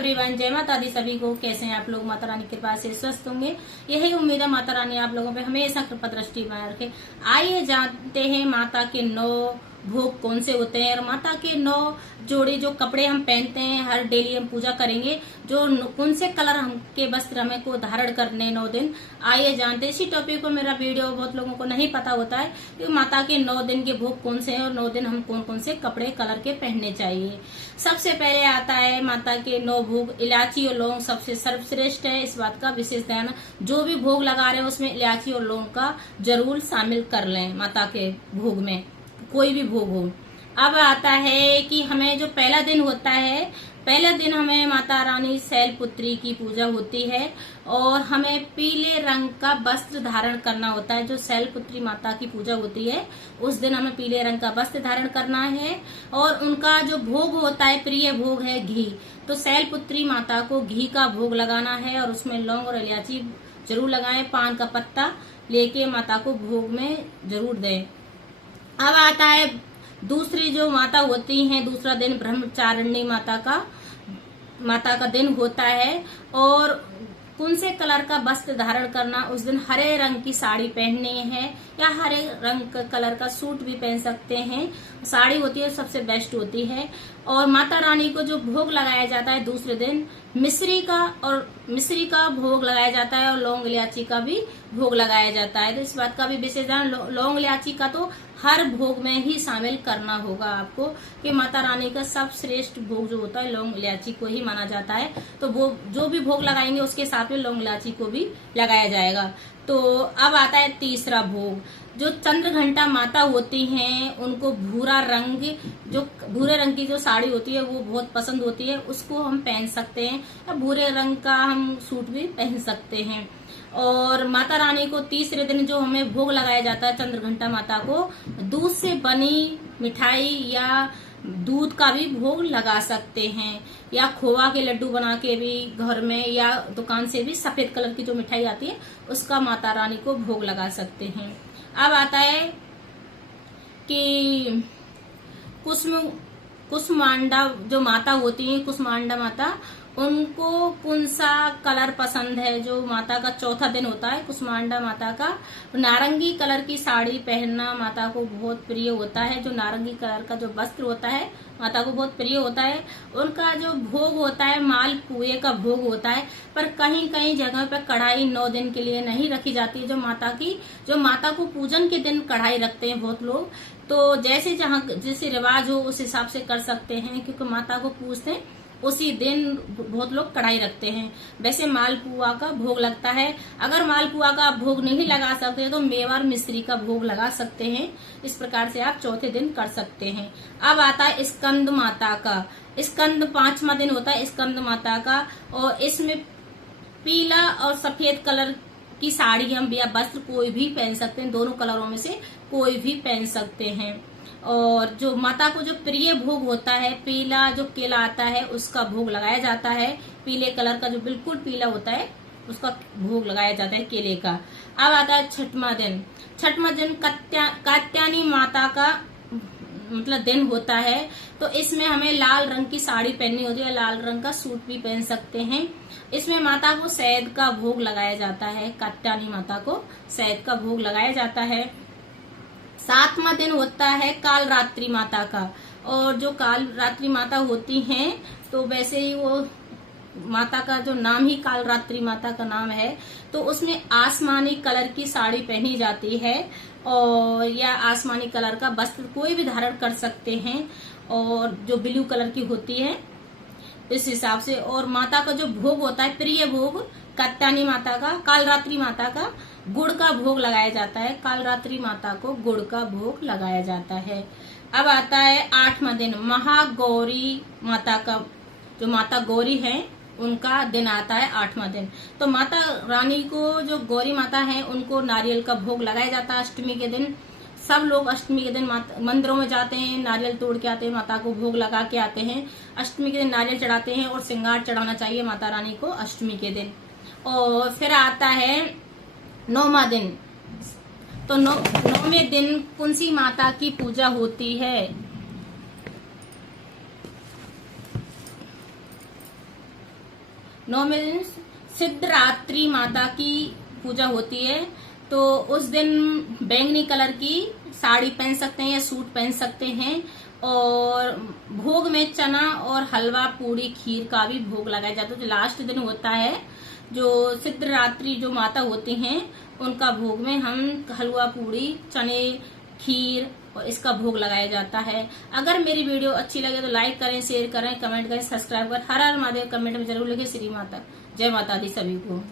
Everyone, जय माता दी सभी को। कैसे हैं आप लोग? माता रानी की कृपा से स्वस्थ होंगे, यही उम्मीद है। माता रानी आप लोगों पे हमेशा कृपा दृष्टि बनाए रखे। आइए जानते हैं माता के 9 भोग कौन से होते हैं और माता के 9 जोड़ी जो कपड़े हम पहनते हैं, हर डेली हम पूजा करेंगे, जो कौन से कलर हम के वस्त्र हमें को धारण करने 9 दिन। आइए जानते हैं इसी टॉपिक को। मेरा वीडियो बहुत लोगों को नहीं पता होता है कि माता के 9 दिन के भोग कौन से हैं और 9 दिन हम कौन कौन से कपड़े कलर के पहनने चाहिए। सबसे पहले आता है माता के 9 भोग। इलायची और लौंग सबसे सर्वश्रेष्ठ है, इस बात का विशेष ध्यान। जो भी भोग लगा रहे हैं उसमें इलायची और लौंग का जरूर शामिल कर लें। माता के भोग में कोई भी भोग हो। अब आता है कि हमें जो पहला दिन होता है, पहले दिन हमें माता रानी शैलपुत्री की पूजा होती है और हमें पीले रंग का वस्त्र धारण करना होता है। जो शैलपुत्री माता की पूजा होती है उस दिन हमें पीले रंग का वस्त्र धारण करना है। और उनका जो भोग होता है, प्रिय भोग है घी। तो शैलपुत्री माता को घी का भोग लगाना है और उसमें लौंग और इलायची जरूर लगाएं। पान का पत्ता लेके माता को भोग में जरूर दें। अब आता है दूसरी जो माता होती हैं, दूसरा दिन ब्रह्मचारिणी माता का दिन होता है। और कौन से कलर का वस्त्र धारण करना, उस दिन हरे रंग की साड़ी पहननी है या हरे रंग कलर का सूट भी पहन सकते हैं। साड़ी होती है सबसे बेस्ट होती है। और माता रानी को जो भोग लगाया जाता है दूसरे दिन, मिश्री का भोग लगाया जाता है और लौंग इलायची का भी भोग लगाया जाता है। तो इस बात का भी विशेष ध्यान, लौंग इलायची का तो हर भोग में ही शामिल करना होगा आपको, कि माता रानी का सब श्रेष्ठ भोग जो होता है लौंग इलायची को ही माना जाता है। तो वो जो भी भोग लगाएंगे उसके साथ में लौंग इलायची को भी लगाया जाएगा। तो अब आता है तीसरा भोग। जो चंद्र घंटा माता होती हैं उनको भूरे रंग की जो साड़ी होती है वो बहुत पसंद होती है, उसको हम पहन सकते हैं या भूरे रंग का हम सूट भी पहन सकते हैं। और माता रानी को तीसरे दिन जो हमें भोग लगाया जाता है चंद्र घंटा माता को, दूध से बनी मिठाई या दूध का भी भोग लगा सकते हैं, या खोवा के लड्डू बना के भी घर में या दुकान से भी सफेद कलर की जो मिठाई आती है उसका माता रानी को भोग लगा सकते हैं। अब आता है कि कुसमांडा जो माता होती है, कुसमांडा माता, उनको कौन सा कलर पसंद है। जो माता का चौथा दिन होता है कुसमांडा माता का, नारंगी कलर की साड़ी पहनना माता को बहुत प्रिय होता है। जो नारंगी कलर का जो वस्त्र होता है माता को बहुत प्रिय होता है। उनका जो भोग होता है मालपुए का भोग होता है, पर कहीं कहीं जगह पर कढ़ाई 9 दिन के लिए नहीं रखी जाती है। जो माता को पूजन के दिन कढ़ाई रखते हैं बहुत लोग, तो जैसे रिवाज हो उस हिसाब से कर सकते हैं, क्योंकि माता को पूजते हैं उसी दिन बहुत लोग कढ़ाई रखते हैं। वैसे मालपुआ का भोग लगता है। अगर मालपुआ का भोग नहीं लगा सकते तो मेवा और मिश्री का भोग लगा सकते हैं। इस प्रकार से आप चौथे दिन कर सकते हैं। अब आता है स्कंद माता का। स्कंद 5वां दिन होता है स्कंद माता का, और इसमें पीला और सफेद कलर की साड़ी हम या वस्त्र कोई भी पहन सकते हैं। दोनों कलरों में से कोई भी पहन सकते हैं। और जो माता को जो प्रिय भोग होता है, पीला जो केला आता है उसका भोग लगाया जाता है। पीले कलर का जो बिल्कुल पीला होता है उसका भोग लगाया जाता है केले का। अब आता है छठवां दिन कात्यायनी माता का मतलब दिन होता है। तो इसमें हमें लाल रंग की साड़ी पहननी होती है, लाल रंग का सूट भी पहन सकते हैं। इसमें माता को शहद का भोग लगाया जाता है। कात्यायनी माता को शहद का भोग लगाया जाता है। 7वां दिन होता है कालरात्रि माता का। और जो कालरात्रि माता होती हैं तो वैसे ही वो माता का जो नाम ही कालरात्रि माता का नाम है, तो उसमें आसमानी कलर की साड़ी पहनी जाती है और या आसमानी कलर का वस्त्र कोई भी धारण कर सकते हैं, और जो ब्लू कलर की होती है इस हिसाब से। और माता का जो भोग होता है प्रिय भोग कात्यायनी माता का, कालरात्रि माता का गुड़ का भोग लगाया जाता है। कालरात्रि माता को गुड़ का भोग लगाया जाता है। अब आता है 8वां दिन महागौरी माता का। जो माता गौरी है उनका दिन आता है 8वां दिन। तो माता रानी को जो गौरी माता है उनको नारियल का भोग लगाया जाता है अष्टमी के दिन। सब लोग अष्टमी के दिन मंदिरों में जाते हैं, नारियल तोड़ के आते हैं, माता को भोग लगा के आते हैं। अष्टमी के दिन नारियल चढ़ाते हैं और श्रृंगार चढ़ाना चाहिए माता रानी को अष्टमी के दिन। और फिर आता है 9वां दिन। तो 9वें दिन कौन सी माता की पूजा होती है? नवमी दिन सिद्धरात्रि माता की पूजा होती है। तो उस दिन बैंगनी कलर की साड़ी पहन सकते हैं या सूट पहन सकते हैं, और भोग में चना और हलवा पूड़ी खीर का भी भोग लगाया जाता है। जो लास्ट दिन होता है, जो सिद्धरात्रि जो माता होती हैं उनका भोग में हम हलवा पूड़ी चने खीर और इसका भोग लगाया जाता है। अगर मेरी वीडियो अच्छी लगे तो लाइक करें, शेयर करें, कमेंट करें, सब्सक्राइब करें। हर हर महादेव कमेंट में जरूर लिखें। श्री माता जय माता दी सभी को।